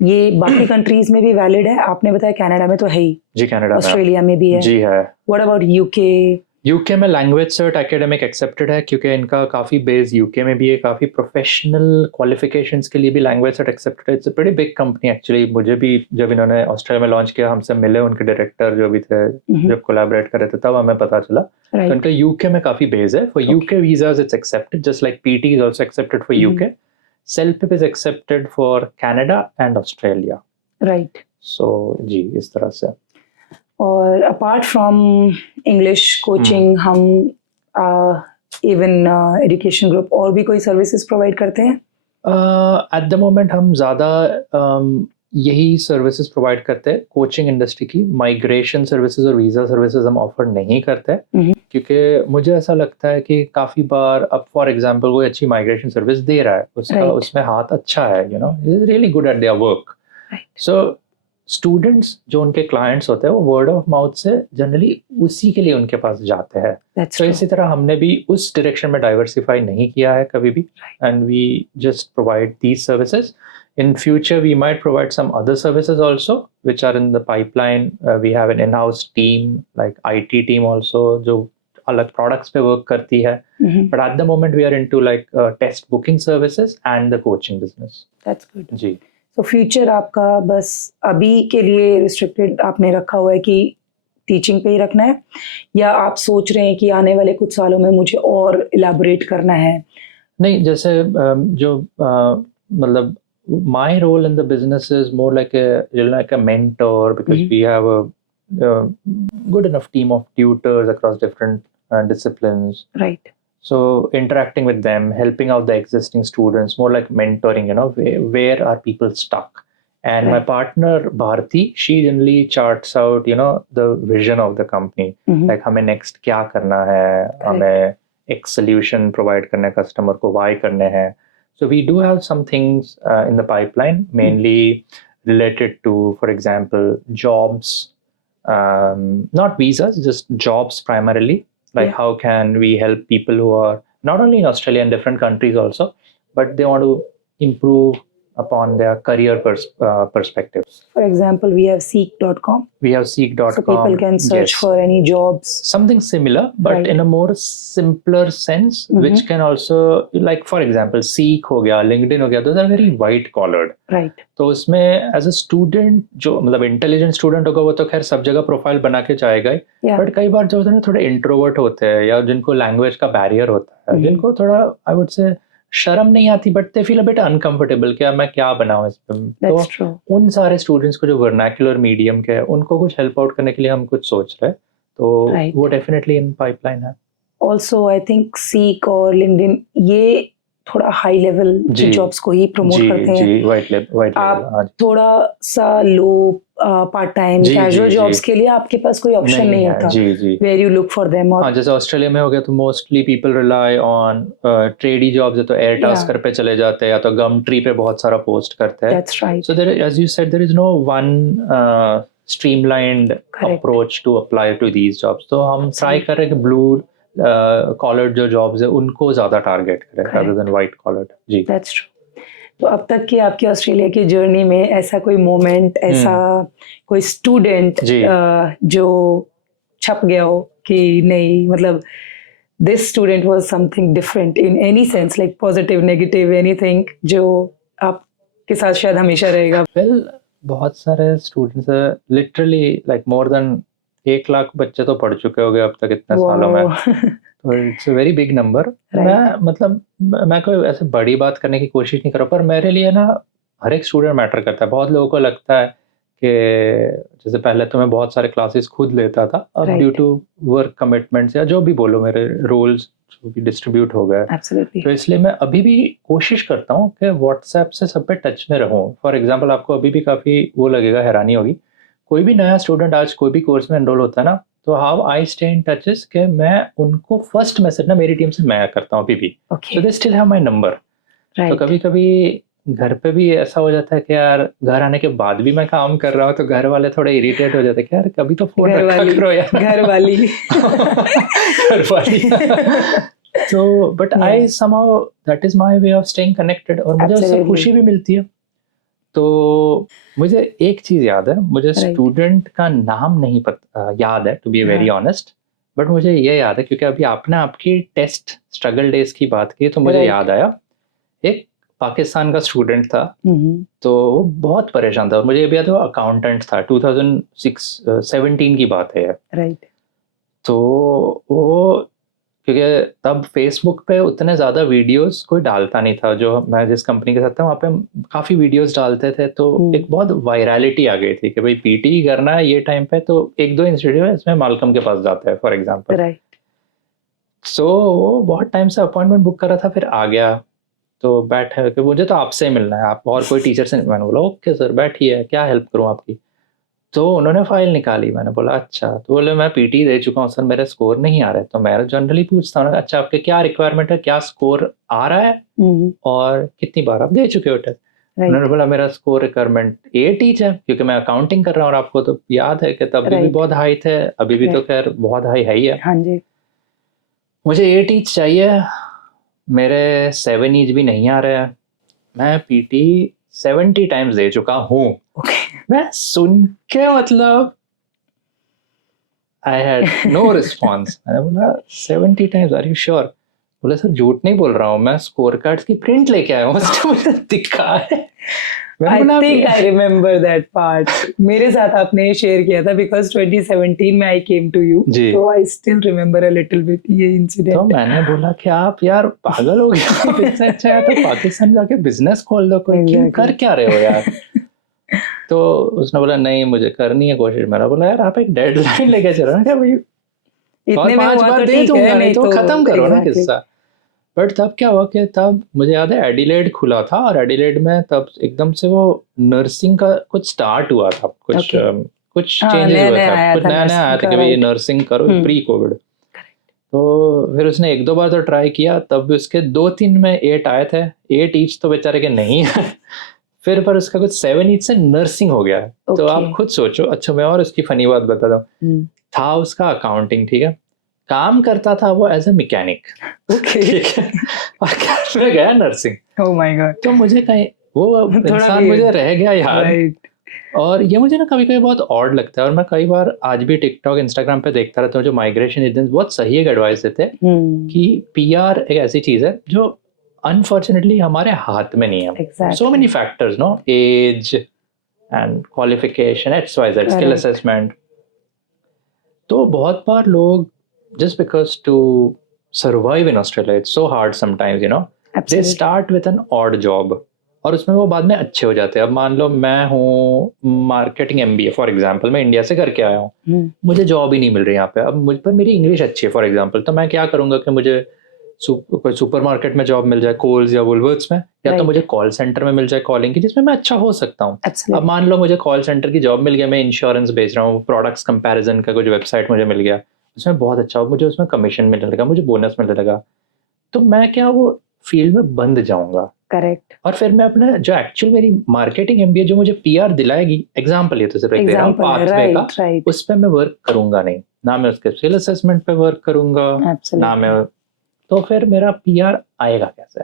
ये बाकी कंट्रीज में भी वैलिड है? आपने बताया कनाडा में तो है ही. जी कनाडा, ऑस्ट्रेलिया में भी है. जी है. What about UK? यूके में लैंग्वेज सर्ट एकेडमिक एक्सेप्टेड है क्योंकि इनका काफ़ी बेस यूके में भी है. काफ़ी प्रोफेशनल क्वालिफिकेशंस के लिए भी लैंग्वेज सर्ट एक्सेप्टेड है. It's a pretty big company actually. मुझे भी जब इन्होंने ऑस्ट्रेलिया में लॉन्च किया, हमसे मिले उनके डायरेक्टर जो भी थे, जब कोलैबोरेट कर रहे थे, तब हमें पता चला. तो इनका यूके में काफ़ी बेस है. For UK visas it's accepted, just like PT is also accepted for UK. CELPIP is accepted for Canada and Australia. Right. So जी इस तरह से. और अपार्ट फ्रॉम इंग्लिश कोचिंग हम इवन एजुकेशन ग्रुप और भी कोई सर्विसेज प्रोवाइड करते हैं? एट द मोमेंट हम ज़्यादा यही सर्विसेज प्रोवाइड करते हैं. कोचिंग इंडस्ट्री की माइग्रेशन सर्विसेज और वीज़ा सर्विसेज हम ऑफर नहीं करते, क्योंकि मुझे ऐसा लगता है कि काफ़ी बार अब फॉर एग्जांपल कोई अच्छी माइग्रेशन सर्विस दे रहा है, उसका उसमें हाथ अच्छा है, you know, is really good at their work. So students जो उनके क्लाइंट्स होते हैं वो वर्ड ऑफ माउथ से जनरली उसी के लिए उनके पास जाते हैं. तो इसी तरह हमने भी उस डायरेक्शन में डाइवर्सिफाई नहीं किया है कभी भी, and we just provide these services. In future, we might provide some other services also, which are in the pipeline. We have an in-house team, like IT team also, जो अलग products पे work करती है. But at the moment, we are into like test booking services and the coaching business. That's good. Ji. So future आपका बस अभी के लिए restricted आपने रखा हुआ है कि टीचिंग पे ही रखना है, या आप सोच रहे हैं कि आने वाले कुछ सालों में मुझे और elaborate करना है? नहीं, जैसे जो मतलब my role in the business is more like a mentor, because we have a good enough team of tutors across different disciplines. Right. So interacting with them, helping out the existing students, more like mentoring, you know, where are people stuck. And my partner Bharti, she generally charts out, you know, the vision of the company. Like हमें next क्या करना है, हमें एक solution provide करने customer को, why करने हैं. So we do have some things in the pipeline, mainly related to, for example, jobs, not visas, just jobs primarily. Like how can we help people who are not only in Australia and different countries also, but they want to improve upon their career perspectives. For example, we have seek.com. We have seek.com. So people can search yes. for any jobs. Something similar, but Right. in a more simpler sense, which can also, like for example, Seek हो गया, LinkedIn हो गया, those are very white collared. Right. तो उसमें as a student जो मतलब intelligent student होगा वो तो खैर सब जगह प्रोफाइल बना के जाएगा ही, Yeah. बट कई बार जो होते हैं ना थोड़े इंट्रोवर्ट होते हैं या जिनको लैंग्वेज का बैरियर होता है, जिनको थोड़ा आई वुड से शर्म नहीं आती, but they feel a bit uncomfortable कि मैं क्या बनाऊं इस पे, That's तो true. उन सारे स्टूडेंट्स को जो वर्नाक्युलर मीडियम के हैं उनको कुछ हेल्प आउट करने के लिए हम कुछ सोच रहे हैं, तो Right. वो डेफिनेटली इन पाइपलाइन है. Also, I think Seek और LinkedIn ये थोड़ा हाई लेवल जी. जॉब्स को ही प्रमोट जी करते हैं. जी वाइट लेवल आप थोड़ा सा लो पार्ट टाइम जी, कैजुअल जी, जॉब्स जी. के लिए आपके पास कोई ऑप्शन नहीं है. होता. जी जी. Where you look for them. हाँ, और जैसे ऑस्ट्रेलिया में हो गया तो mostly people rely on tradie jobs है, तो एयर टास्कर पे चले जाते हैं या तो गम ट्री पे बहुत सारा पोस्ट करते हैं. That's right. So there, as you said, there is no one streamlined Correct. approach to apply to these jobs. तो हम try कर रहे हैं कि blue collared जो jobs है उनको ज़्यादा target करें Correct. rather than white collared. जी. That's true. तो अब तक की आपकी ऑस्ट्रेलिया की जर्नी में ऐसा कोई मोमेंट, ऐसा कोई स्टूडेंट जी. जो छप गया हो कि नहीं, मतलब this student was something different in any sense, like positive, negative, anything, जो आपके साथ शायद हमेशा रहेगा? Well, बहुत सारे स्टूडेंट्स हैं, literally like more than 1 lakh बच्चे तो पढ़ चुके होंगे अब तक इतने सालों में, तो it's a very big number. Right. मैं मतलब मैं कोई ऐसे बड़ी बात करने की कोशिश नहीं कर रहा, पर मेरे लिए ना हर एक स्टूडेंट मैटर करता है. बहुत लोगों को लगता है कि जैसे पहले तो मैं बहुत सारे क्लासेस खुद लेता था, अब Right. Due to work commitments या जो भी बोलो मेरे रोल्स जो भी डिस्ट्रीब्यूट हो गए, एब्सोल्युटली. तो इसलिए मैं अभी भी कोशिश करता हूँ कि व्हाट्सएप से सब पे टच में रहूँ. फॉर एग्जांपल आपको अभी भी काफ़ी वो लगेगा, हैरानी होगी, कोई भी नया स्टूडेंट आज कोई भी कोर्स में एनरोल होता है ना, तो how I stay in touches कि मैं उनको फर्स्ट मैसेज ना मेरी टीम से मैं करता हूँ अभी भी, okay. So they still have my number. तो राइट. कभी कभी घर पे भी ऐसा हो जाता है कि यार घर आने के बाद भी मैं काम कर रहा हूँ तो घर वाले थोड़े इरिटेट हो जाते हैं कि यार कभी तो फोन घर रखा वाली, करो यार. घर वाली. घर वाली. So, but Yeah. I somehow that is my way of staying connected और मुझे उससे Absolutely. खुशी भी मिलती है. तो मुझे एक चीज याद है, मुझे Right. स्टूडेंट का नाम नहीं पता याद है, to be very honest, but मुझे ये याद है क्योंकि अभी आपने आपकी टेस्ट स्ट्रगल डेज की बात की तो मुझे Right. याद आया, एक पाकिस्तान का स्टूडेंट था, तो वो बहुत परेशान था और मुझे ये भी याद है वो अकाउंटेंट था. 2017 की बात है. राइट. तो वो क्योंकि तब फेसबुक पे उतने ज़्यादा वीडियोस कोई डालता नहीं था, जो मैं जिस कंपनी के साथ था वहाँ पे हम काफ़ी वीडियोस डालते थे, तो एक बहुत वायरलिटी आ गई थी कि भाई पीटी करना है ये टाइम पे, तो 1-2 इंस्टीट्यूट है इसमें मालकम के पास जाता है फॉर एग्जांपल. राइट. सो वो बहुत टाइम से अपॉइंटमेंट बुक कर रहा था, फिर आ गया तो बैठे कि मुझे तो आपसे ही मिलना है, आप और कोई टीचर से नहीं. मैंने बोला ओके सर बैठिए, क्या हेल्प करूँ आपकी. तो उन्होंने फाइल निकाली, मैंने बोला अच्छा, तो बोले मैं पीटी दे चुका हूँ सर, मेरे स्कोर नहीं आ रहे. तो मैं जनरली पूछता हूँ अच्छा आपके क्या रिक्वायरमेंट है, क्या स्कोर आ रहा है और कितनी बार आप दे चुके हो टेस्ट. उन्होंने बोला मेरा स्कोर रिक्वायरमेंट 8 ईच है, क्योंकि मैं अकाउंटिंग कर रहा हूँ और आपको तो याद है कि तब भी Right. बहुत हाई थे, अभी भी तो खैर बहुत हाई है ही है. हाँ जी. मुझे 8 ईच चाहिए, मेरे 7 ईच भी नहीं आ रहे हैं, मैं पीटी 70 टाइम्स दे चुका हूँ. ओके. मैं सुन के मतलब आई हैड नो रिस्पॉन्स. मैंने बोला 70 टाइम्स आर यू श्योर? बोले सर झूठ नहीं बोल रहा हूँ, मैं स्कोर कार्ड्स की प्रिंट लेके आया हूँ, उसको मुझे दिखा है. I think I remember that part. मेरे साथ आपने शेयर किया था because 2017 में I came to you. जी. तो I still remember a little bit ये इंसिडेंट. तो मैंने बोला कि आप यार पागल हो गए, इससे अच्छा है तो पाकिस्तान जाके बिजनेस खोल दो कोई, क्यों कर क्या रहे हो यार. तो उसने बोला नहीं मुझे करनी है कोशिश. मैंने बोला यार आप एक डेडलाइन लेके चलो ना, क्या भाई इतने में 5 हुआ बार तो दे ठीक दूंगा, है, नहीं तो खत्म करो ना exactly. किस्सा. बट तब क्या हुआ कि तब मुझे याद है एडिलेड खुला था और एडिलेड में तब एकदम से वो नर्सिंग का कुछ स्टार्ट हुआ था, कुछ Okay. कुछ हाँ, चेंजेस हुए नया-नया थे, आया कुछ था नया नया आया nursing था कि का, भाई right. नर्सिंग करो प्री कोविड. तो फिर उसने 1-2 बार तो ट्राई किया, तब भी उसके 2-3 में 8 आए थे, 8 ईच तो बेचारे के नहीं है. फिर पर उसका कुछ 7 ईच से नर्सिंग हो गया. तो Okay. आप खुद सोचो. अच्छा मैं और उसकी फनी बात बताता हूँ. था उसका अकाउंटिंग, ठीक है, काम करता था वो एज ए मैकेनिक. Okay. ठीक है, और घर में गया नर्सिंग. Oh my God. तो मुझे कहीं वो इंसान मुझे रह गया यार। राइट। और ये मुझे ना कभी कभी बहुत ऑड लगता है, और मैं कई बार आज भी टिकटॉक इंस्टाग्राम पे देखता रहता हूँ, जो माइग्रेशन एजेंट्स बहुत सही एक एडवाइस देते हैं कि पीआर एक ऐसी चीज है जो अनफॉर्चुनेटली हमारे हाथ में नहीं है। Exactly. So many factors, no, age and qualification, XYZ, skill assessment. तो बहुत बार लोग just because to survive in Australia, it's so hard sometimes, you know, they Absolutely. Start with an odd job, और उसमें वो बाद में अच्छे हो जाते हैं। अब मान लो मैं हूँ मार्केटिंग MBA फॉर एग्जांपल, मैं इंडिया से करके आया हूँ, मुझे जॉब ही नहीं मिल रही यहाँ पे। अब मुझ पर मेरी इंग्लिश अच्छी है फॉर एग्जांपल, तो मैं क्या करूंगा कि मुझे कोई सुपरमार्केट में जॉब मिल जाए, कोल्स या वुलवर्थ्स में, या तो Right. मुझे कॉल सेंटर में मिल जाए कॉलिंग की, जिसमें मैं अच्छा हो सकता हूँ। Absolutely. अब मान लो मुझे कॉल सेंटर की जॉब मिल गया, मैं इंश्योरेंस बेच रहा हूँ, प्रोडक्ट्स कंपैरिजन का कुछ वेबसाइट मुझे मिल गया, उसमें बहुत अच्छा हो, मुझे उसमें कमीशन मिलने लगा, मुझे बोनस मिलने लगा, तो मैं क्या वो फील्ड में बंद जाऊंगा। करेक्ट। और फिर मैं अपना जो एक्चुअल मेरी मार्केटिंग MBA जो मुझे PR दिलाएगी, एग्जाम्पल ये तो सिर्फ एक दे रहा हूँ पाथवे का, राइट। उस पर मैं वर्क करूंगा नहीं, ना मैं उसके स्किल असेसमेंट पे वर्क करूंगा, ना मैं, तो फिर मेरा PR आएगा कैसे?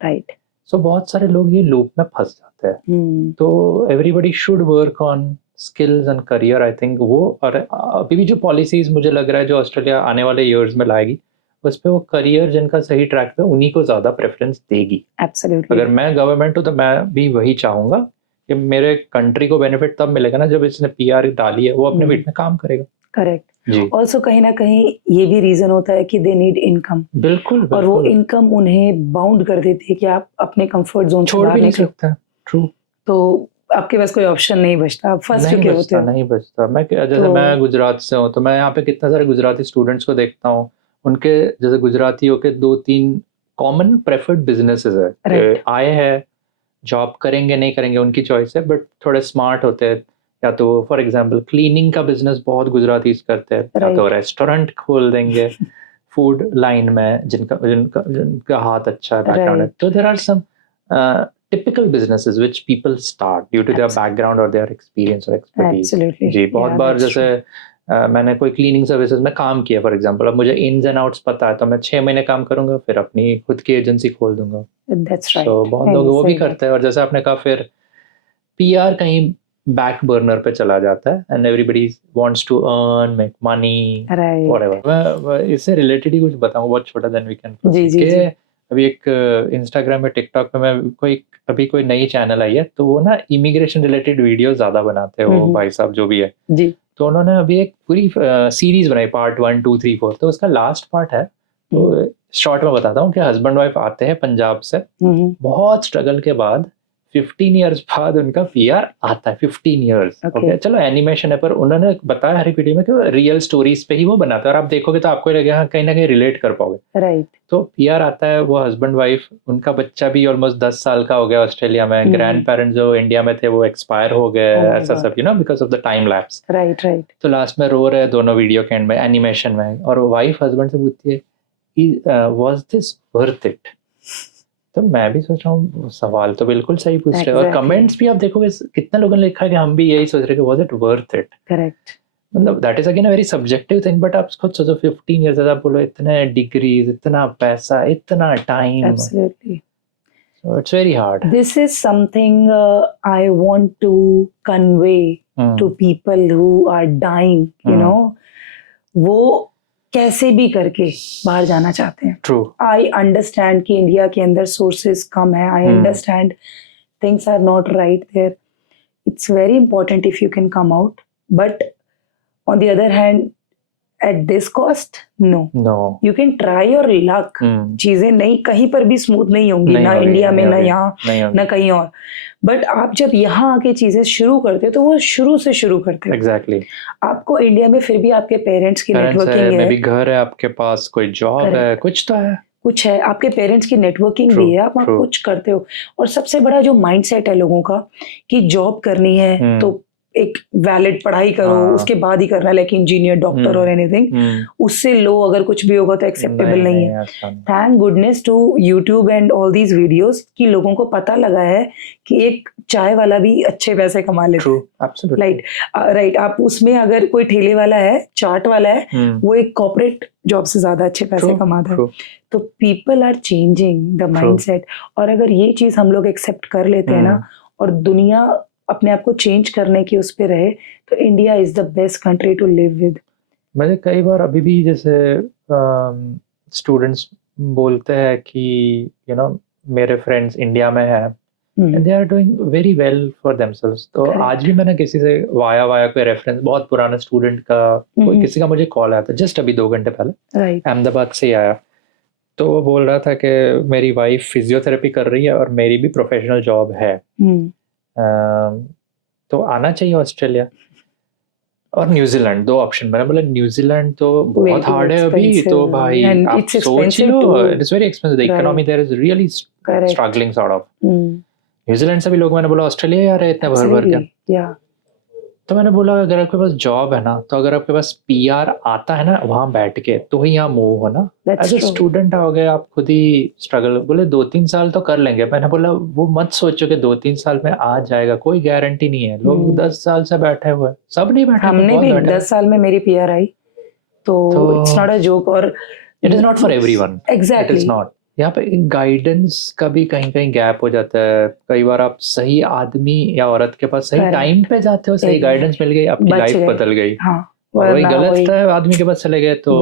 राइट। सो बहुत सारे लोग ये लूप में फंस जाते हैं। तो everybody should work on skills and career, I think वो। और अभी भी जो पॉलिसीज मुझे लग रहा है जो ऑस्ट्रेलिया आने वाले ईयर्स में लाएगी, उस पे वो करियर जिनका सही ट्रैक पे, उन्हीं को ज्यादा प्रेफरेंस देगी। एब्सोल्युटली। अगर मैं गवर्नमेंट हूँ तो मैं भी वही चाहूंगा कि मेरे कंट्री को बेनिफिट तब मिलेगा ना जब इसने PR डाली है, वो अपने फील्ड में काम करेगा। करेक्ट। जी, ऑल्सो कहीं ना कहीं ये भी रीजन होता है कि दे नीड इनकम, बिल्कुल और वो बिल्कुल, इनकम उन्हें बाउंड कर देती है कि आप अपने कंफर्ट जोन से छोड़ बाहर भी नहीं निकलो, सकता। ट्रू, तो आपके पास कोई ऑप्शन नहीं बचता, आप फंस चुके होते हो। नहीं बचता। मैं जैसे तो मैं गुजरात से हूँ, तो मैं यहाँ पे कितने सारे गुजराती स्टूडेंट्स को देखता हूँ, उनके जैसे गुजरातियों के 2-3 कॉमन प्रेफर्ड बिजनेसेस है Right. कि आए हैं, जॉब करेंगे नहीं करेंगे उनकी चॉइस है, बट थोड़े स्मार्ट होते हैं। या तो फॉर एग्जांपल क्लीनिंग का बिजनेस बहुत गुजराती करते हैं, या तो Right. रेस्टोरेंट खोल देंगे फूड लाइन में, जिनका जिनका जिनका हाथ अच्छा है, बैकग्राउंड है। Right. तो there are some typical businesses which people start due to their background or their experience or expertise. Absolutely. जी, बहुत Yeah, बार that's जैसे मैंने कोई क्लीनिंग सर्विसेज में काम किया फॉर एग्जांपल, अब मुझे इन्स एंड आउट्स पता है, तो मैं 6 महीने काम करूंगा, फिर अपनी खुद की एजेंसी खोल दूंगा। That's right. सो बहुत लोग वो भी करते हैं। और जैसे आपने कहा, फिर PR कहीं बैक बर्नर पे चला जाता है, and everybody wants to earn, make money, Right. Whatever. मैं इससे रिलेटेड ही कुछ बताऊं, बहुत छोटा, देन वी कैन जी, जी, जी। अभी एक इंस्टाग्राम में, टिकटॉक पे मैं कोई नई चैनल आई है, तो वो ना इमिग्रेशन रिलेटेड वीडियो ज्यादा बनाते हैं वो भाई साहब जो भी है। जी। तो उन्होंने अभी एक पूरी सीरीज बनाई, पार्ट 1, 2, 3, 4, तो उसका लास्ट पार्ट है। तो शॉर्ट में बताता हूँ कि हस्बैंड वाइफ आते हैं पंजाब से, बहुत स्ट्रगल के बाद 15 इयर्स बाद उनका PR आता है। 15 इयर्स, ओके, चलो एनिमेशन है, पर उन्होंने बताया हर एक वीडियो में कि रियल स्टोरीज पे ही वो बनाता है, और आप देखोगे तो आपको लगेगा कहीं ना कहीं रिलेट कर पाओगे। राइट। तो PR आता है, वो हस्बैंड वाइफ, उनका बच्चा भी ऑलमोस्ट 10 साल का हो गया ऑस्ट्रेलिया में, ग्रैंड पेरेंट्स जो इंडिया में थे वो एक्सपायर हो गए, ऐसा सब, you know, because of the time lapse. Right. Right. तो लास्ट में रो रहे दोनों वीडियो के एंड में, एनिमेशन में, और वाइफ हस्बैंड से पूछती है, वाज दिस वर्थ इट? तो मैं भी सोच रहा हूँ, सवाल तो बिल्कुल सही पूछ रहे हैं, और कमेंट्स भी आप देखोगे कितने लोगों ने लिखा है कि हम भी यही सोच रहे हैं कि was it worth it. Correct. मतलब that is again a very subjective thing, but आप खुद सोचो 15 इयर्स आप बोलो, इतने डिग्रीज, इतना पैसा, इतना time, absolutely. So it's very hard. This is something I want to convey to people who are dying, you know, वो कैसे भी करके बाहर जाना चाहते हैं। ट्रू। आई अंडरस्टैंड कि इंडिया के अंदर सोर्सेज कम है, I understand things are not right there, it's very important if you can come out, but on the other hand at this cost no, you can try your luck. चीजें नहीं कहीं पर भी smooth नहीं होंगी, ना इंडिया में, ना यहाँ, ना कहीं और, बट आप जब यहाँ आके चीजें शुरू करते हो तो वो शुरू से शुरू करते हो। एग्जैक्टली। आपको इंडिया में फिर भी आपके पेरेंट्स की नेटवर्किंग है, भी घर है आपके पास, कोई जॉब है, कुछ तो है, कुछ है, आपके पेरेंट्स की नेटवर्किंग भी है, आप कुछ करते हो। और सबसे बड़ा जो माइंडसेट है लोगों का कि जॉब करनी है तो एक वैलिड पढ़ाई करो, हाँ। उसके बाद ही करना है, लाइक इंजीनियर, डॉक्टर और एनीथिंग, उससे लो अगर कुछ भी होगा तो एक्सेप्टेबल नहीं है. Thank goodness to YouTube and all these videos कि लोगों को पता लगा है कि एक चाय वाला भी अच्छे पैसे कमा लेते हैं. राइट. आप उसमें अगर कोई ठेले वाला है, चाट वाला है, वो एक कॉर्पोरेट जॉब से ज्यादा अच्छे पैसे कमाता है. तो people are changing the mindset. और अगर ये चीज हम लोग एक्सेप्ट कर लेते हैं ना, और दुनिया अपने आप को चेंज करने की उस पे रहे, तो India is the best country to live with. मुझे कई बार अभी भी जैसे स्टूडेंट्स बोलते हैं कि यू नो मेरे फ्रेंड्स इंडिया में है and they are doing very well for themselves. तो आज भी मैंने किसी से वाया कोई रेफरेंस, बहुत पुराना स्टूडेंट का कोई किसी का मुझे कॉल आया था जस्ट अभी 2 घंटे पहले, अहमदाबाद से ही आया. तो वो बोल रहा था कि मेरी वाइफ फिजियोथेरेपी कर रही है और मेरी भी प्रोफेशनल जॉब है, तो आना चाहिए ऑस्ट्रेलिया और न्यूजीलैंड. 2 ऑप्शन. मैंने बोला न्यूजीलैंड तो बहुत हार्ड है अभी, तो भाई आप सोच लो, it is very expensive. The economy there is really struggling sort of. New Zealand से भी लोग, मैंने बोला ऑस्ट्रेलिया यार इतना भर के. तो मैंने बोला अगर आपके पास जॉब है ना, तो अगर आपके पास पीआर आता है ना वहां बैठ के, तो ही यहाँ मूव हो ना. एज ए स्टूडेंट आओगे आप खुद ही स्ट्रगल. बोले 2-3 साल तो कर लेंगे. मैंने बोला वो मत सोचो कि 2-3 साल में आ जाएगा, कोई गारंटी नहीं है. लोग 10 साल से बैठे हुए, सब नहीं बैठे. हमने भी 10 साल में मेरी पीआर आई, तो इट्स नॉट अ जोक. और it is not for everyone. Exactly, it is not. यहाँ पे गाइडेंस का भी कहीं कहीं गैप हो जाता है. कई बार आप सही आदमी या औरत के पास सही टाइम पे जाते हो, सही गाइडेंस मिल गई, आपकी लाइफ बदल गई. और वही गलत आदमी के पास चले गए तो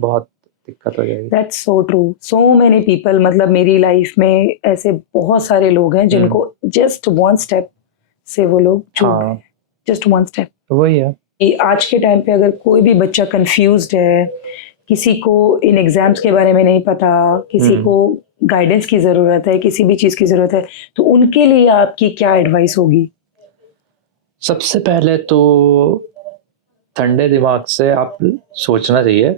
बहुत दिक्कत हो जाएगी. That's so true. So many people, मतलब मेरी लाइफ में ऐसे बहुत सारे लोग हैं जिनको just one step से वो लोग चूक गए. just one step. वही है. आज के टाइम पे अगर कोई भी बच्चा कंफ्यूज्ड है, किसी को इन एग्जाम्स के बारे में नहीं पता, किसी को गाइडेंस की ज़रूरत है, किसी भी चीज़ की ज़रूरत है, तो उनके लिए आपकी क्या एडवाइस होगी? सबसे पहले तो ठंडे दिमाग से आप सोचना चाहिए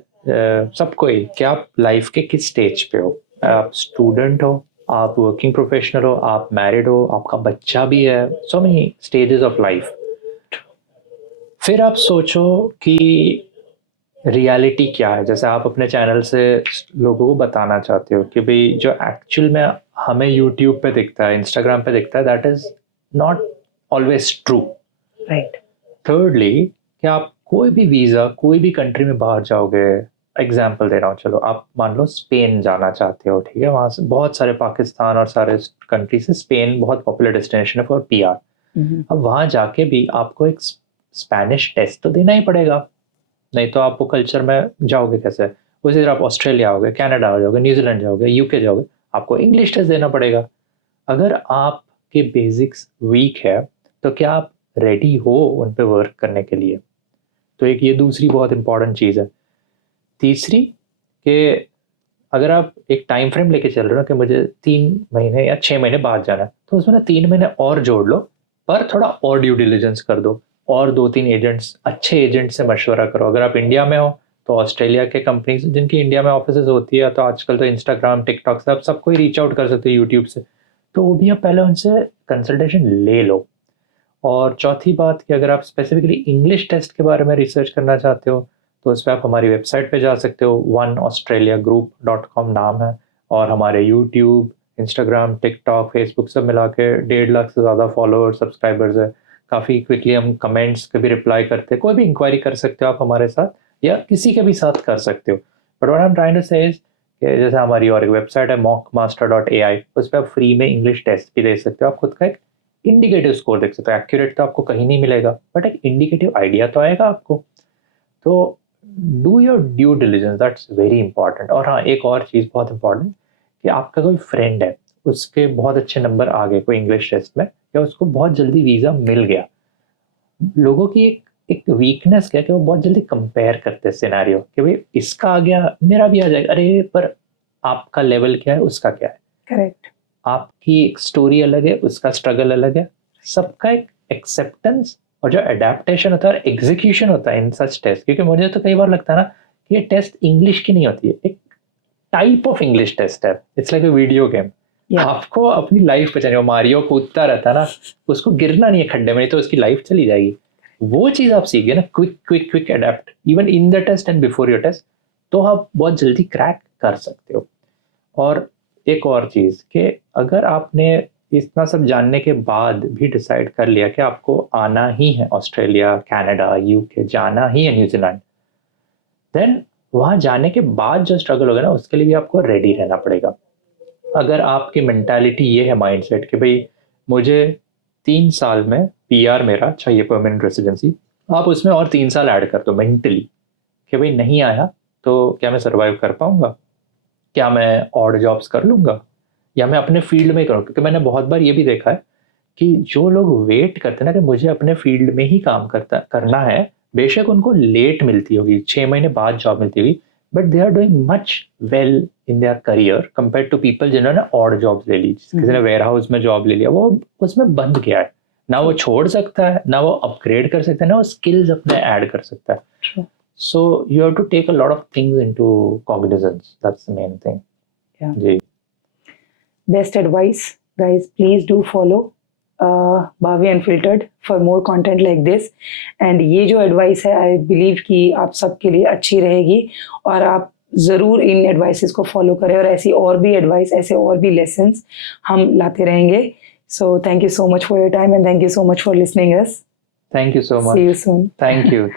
सबको ही कि आप लाइफ के किस स्टेज पे हो. आप स्टूडेंट हो, आप वर्किंग प्रोफेशनल हो, आप मैरिड हो, आपका बच्चा भी है. So many stages of life. फिर आप सोचो कि रियलिटी क्या है. जैसे आप अपने चैनल से लोगों को बताना चाहते हो कि भाई जो एक्चुअल में हमें यूट्यूब पे दिखता है, इंस्टाग्राम पे दिखता है, that is not always true. Right. Thirdly कि आप कोई भी वीज़ा कोई भी कंट्री में बाहर जाओगे, एग्जाम्पल दे रहा हूँ, चलो आप मान लो स्पेन जाना चाहते हो, ठीक है. वहाँ से बहुत सारे पाकिस्तान और सारे कंट्री से स्पेन बहुत पॉपुलर डेस्टिनेशन है फॉर पीआर. अब वहाँ जाके भी आपको एक स्पेनिश टेस्ट तो देना ही पड़ेगा, नहीं तो आप वो कल्चर में जाओगे कैसे. उसी तरह आप ऑस्ट्रेलिया आओगे, कनाडा जाओगे, न्यूजीलैंड जाओगे, यूके जाओगे, आपको इंग्लिश टेस्ट देना पड़ेगा. अगर आपके बेसिक्स वीक है तो क्या आप रेडी हो उन पे वर्क करने के लिए. तो एक ये दूसरी बहुत इंपॉर्टेंट चीज़ है. तीसरी कि अगर आप एक टाइम फ्रेम लेके चल रहे हो कि मुझे 3 महीने या 6 महीने बाद जाना है, तो उसमें ना 3 महीने और जोड़ लो, पर थोड़ा और ड्यू डिलिजेंस कर दो, और 2-3 एजेंट्स, अच्छे एजेंट से मशवरा करो. अगर आप इंडिया में हो तो ऑस्ट्रेलिया के कंपनीज जिनकी इंडिया में ऑफिसेज होती है, तो आजकल तो इंस्टाग्राम, टिकटॉक से आप सबको ही रीच आउट कर सकते हो, यूट्यूब से, तो वो भी आप पहले उनसे कंसल्टेशन ले लो. और चौथी बात कि अगर आप स्पेसिफिकली इंग्लिश टेस्ट के बारे में रिसर्च करना चाहते हो, तो उस पर आप हमारी वेबसाइट पे जा सकते हो. oneaustraliagroup.com नाम है. और हमारे यूट्यूब, इंस्टाग्राम, टिकटॉक, फेसबुक सब मिला के 1.5 लाख से ज़्यादा फॉलोअर, सब्सक्राइबर्स है. काफ़ी क्विकली हम कमेंट्स के भी रिप्लाई करते हैं. कोई भी इंक्वायरी कर सकते हो आप हमारे साथ, या किसी के भी साथ कर सकते हो. But what I am trying to say is कि जैसे हमारी और एक वेबसाइट है mockmaster.ai, उस पर आप फ्री में इंग्लिश टेस्ट भी दे सकते हो. आप खुद का एक इंडिकेटिव स्कोर देख सकते हो. एक्यूरेट तो आपको कहीं नहीं मिलेगा, बट एक इंडिकेटिव आइडिया तो आएगा आपको. तो do your due diligence, that's very important. और हाँ, एक और चीज़ बहुत इंपॉर्टेंट कि आपका कोई फ्रेंड है, उसके बहुत अच्छे नंबर आ गए कोई इंग्लिश टेस्ट में, या उसको बहुत जल्दी वीज़ा मिल गया. लोगों की एक वीकनेस क्या है कि वो बहुत जल्दी कंपेयर करते हैं सिनेरियो कि भाई इसका आ गया, मेरा भी आ जाएगा. अरे पर आपका लेवल क्या है, उसका क्या है. करेक्ट. आपकी एक स्टोरी अलग है, उसका स्ट्रगल अलग है. सबका एक एक्सेप्टेंस और जो अडेप्टेशन होता है और एग्जीक्यूशन होता है इन सच टेस्ट. क्योंकि मुझे तो कई बार लगता है ना कि ये टेस्ट इंग्लिश की नहीं होती है, एक टाइप ऑफ इंग्लिश टेस्ट है. It's like a video game. आपको अपनी लाइफ बचानी. वो मारियो कूदता रहता है ना, उसको गिरना नहीं है खड्डे में, नहीं तो उसकी लाइफ चली जाएगी. वो चीज आप सीख गए ना, quick quick quick adept even in the test and before your test, तो आप बहुत जल्दी क्रैक कर सकते हो। और एक और चीज कि अगर आपने इतना सब जानने के बाद भी डिसाइड कर लिया कि आपको आना ही है ऑस्ट्रेलिया, कनाडा, यूके, जाना ही है न्यूजीलैंड, देन वहाँ जाने के बाद जो स्ट्रगल होगा ना, उसके लिए भी आपको रेडी रहना पड़ेगा। अगर आपकी मेंटालिटी ये है माइंडसेट कि भाई मुझे 3 साल में पीआर मेरा चाहिए, परमानेंट रेसिडेंसी, आप उसमें और 3 साल ऐड कर दो मेंटली कि भाई नहीं आया तो क्या मैं सर्वाइव कर पाऊंगा, क्या मैं ऑड जॉब्स कर लूंगा, या मैं अपने फील्ड में करूँ। क्योंकि मैंने बहुत बार ये भी देखा है कि जो लोग वेट करते हैं ना कि मुझे अपने फील्ड में ही काम करना है, बेशक उनको लेट मिलती होगी, 6 महीने बाद जॉब मिलती होगी, but they are doing much well in their career compare to people जिन्होंने ऑड जॉब्स ले ली। किसी ने वेयर हाउस में जॉब ले लिया, वो उसमें बंद गया है, ना वो छोड़ सकता है, ना वो अपग्रेड कर सकता है, ना वो स्किल्स अपने ऐड कर सकता है। So you have to take a lot of things into cognizance. That's the main thing. Yeah. Ji. Best advice, guys. Please do follow Bhavi Unfiltered for more content like this. And ये जो advice है, I believe कि आप सबके लिए अच्छी रहेगी और आप ज़रूर इन एडवाइसेस को फॉलो करें, और ऐसी और भी एडवाइस, ऐसे और भी लेसन्स हम लाते रहेंगे। So thank you so much for your time and thank you so much for listening us. Thank you so much. See you soon. Thank you.